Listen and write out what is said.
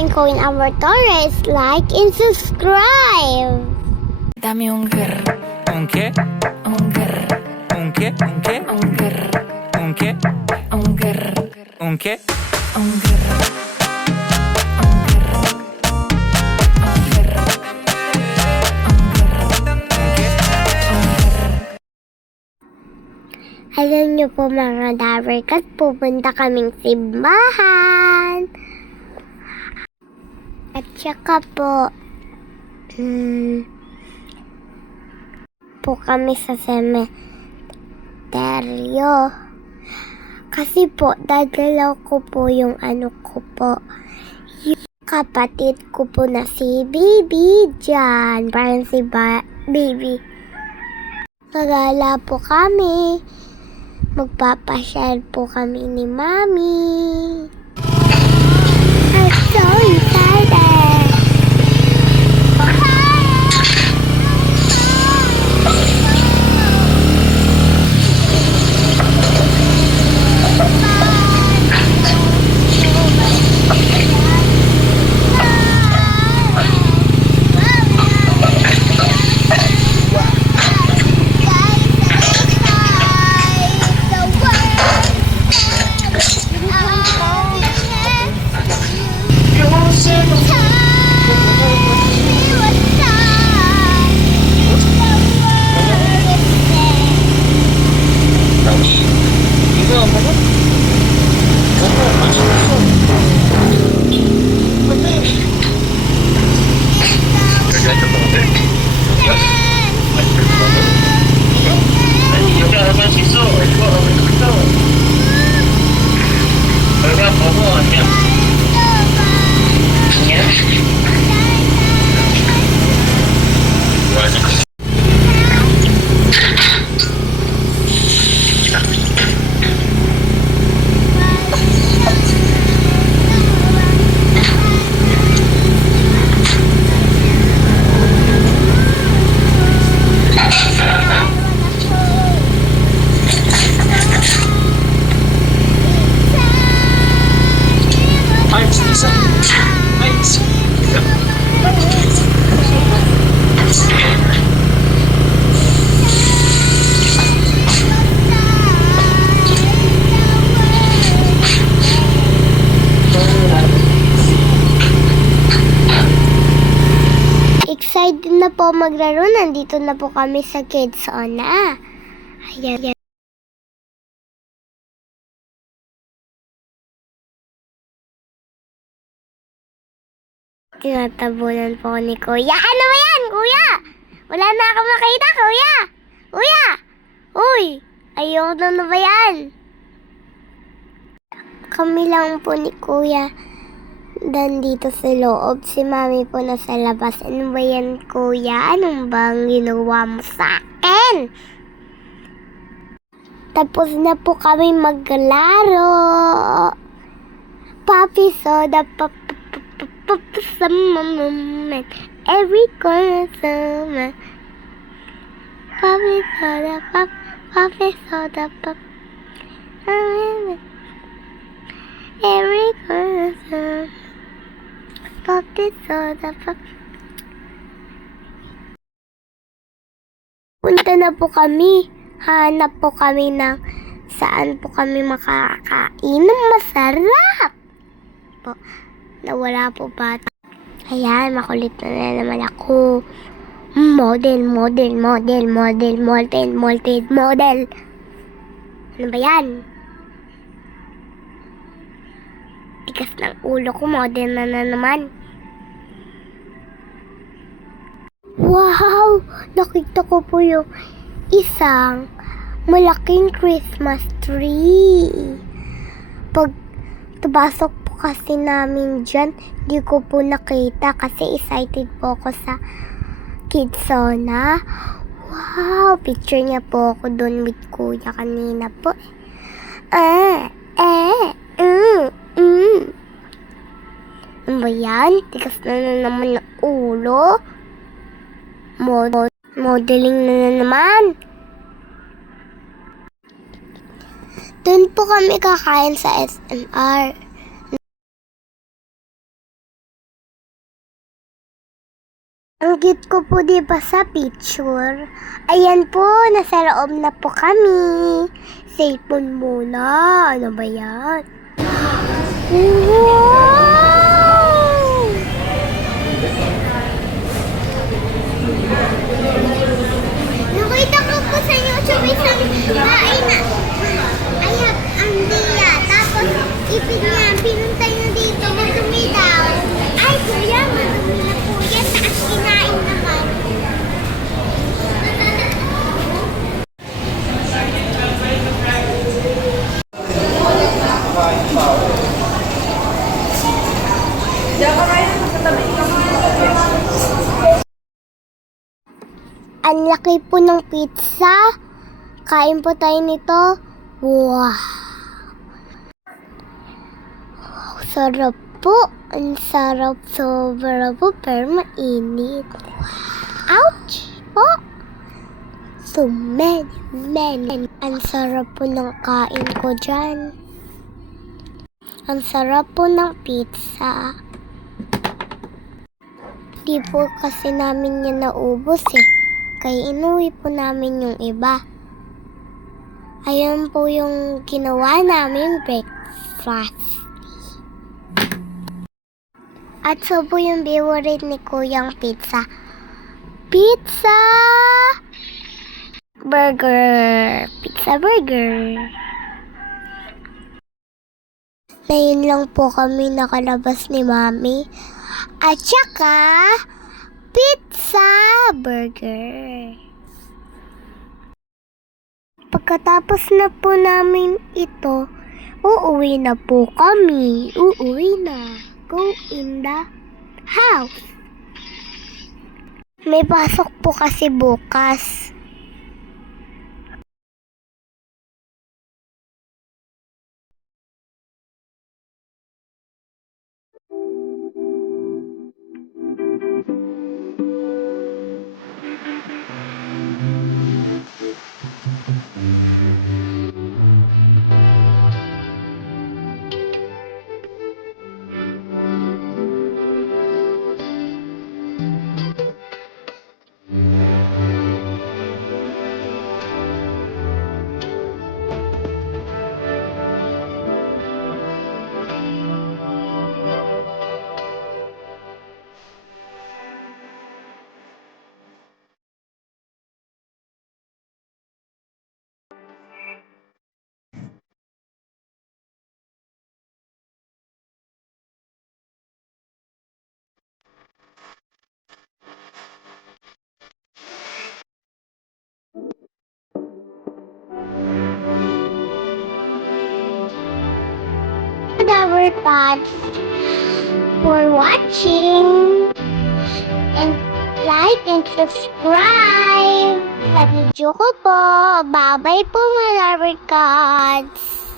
I'm Coin Amor Torres. Like and subscribe. Dame un grr. ¿Un qué? Un grr. ¿Un qué? ¿Un qué? Un grr. ¿Un qué? Un grr. ¿Un qué? Un grr. Un grr. Un grr. Alam niyo po mga Dabarkas, pupunta kaming simbahan. At saka po kami sa sementeryo. Kasi po, dadalaw ko po yung ko po. Yung kapatid ko po na si Baby dyan. Parang si Baby. Magala po kami. Magpapasyal po kami ni Mami. I'm so excited! Excited na po maglaro. Nandito na po kami sa Kids Zona. Ayan. Tinatabunan po ni Kuya. Ano ba yan, Kuya? Wala na akong makita, Kuya. Kuya! Uy! Ayoko na ba yan? Kami lang po ni Kuya. Dan dito sa loob. Si Mami po nasa labas. Ano ba yan, Kuya? Anong bang ginawa mo sa akin? Tapos na po kami maglaro. Papi soda, some moment. Every corner, summer. Papi soda, papi soda, every corner, summer. Papi soda, Punta na po kami. Hanap po kami ng saan po kami makakain ng masarap. Po. Nawala po bata. Ayan, makulit na naman ako. Model. Ano ba yan? Tigas ng ulo ko, model na naman. Wow! Nakita ko po yung isang malaking Christmas tree. Pag tabasok po kasi namin dyan, di ko po nakita kasi excited po ako sa Kids Zona. Wow! Picture niya po ako doon with Kuya kanina po. Ano ba yan? Tigas na naman ng ulo. Modeling na naman. Doon po kami kakain sa SMR. Ang cute ko po diba sa picture? Ayan po, nasa loob na po kami. Cellphone muna. Ano ba yan? Wow! Nakita ko po sa YouTube isang bahay na I have Andia. Tapos ipin niya, pinunta niya dito, madumi daw. Ay kuya, madumi na po yan. Taas kinain naman. Ang laki po ng pizza. Kain po tayo nito. Wow! Sarap po. Ang sarap. Sobra po pero mainit. Ouch! Po! So many. Ang sarap po ng kain ko dyan. Ang sarap po ng pizza. Di po kasi namin yan naubos eh. Kaya inuwi po namin yung iba. Ayun po yung ginawa namin breakfast. At so po yung favorite ni Kuyang pizza. Pizza! Burger! Pizza burger! Ngayon lang po kami nakalabas ni Mami. At saka, pizza burger. Pagkatapos na po namin ito, uuwi na po kami. Uuwi na. Go in the house. May pasok po kasi bukas. Our thoughts for watching and like and subscribe sa video ko po. Bye-bye po mga lover gods.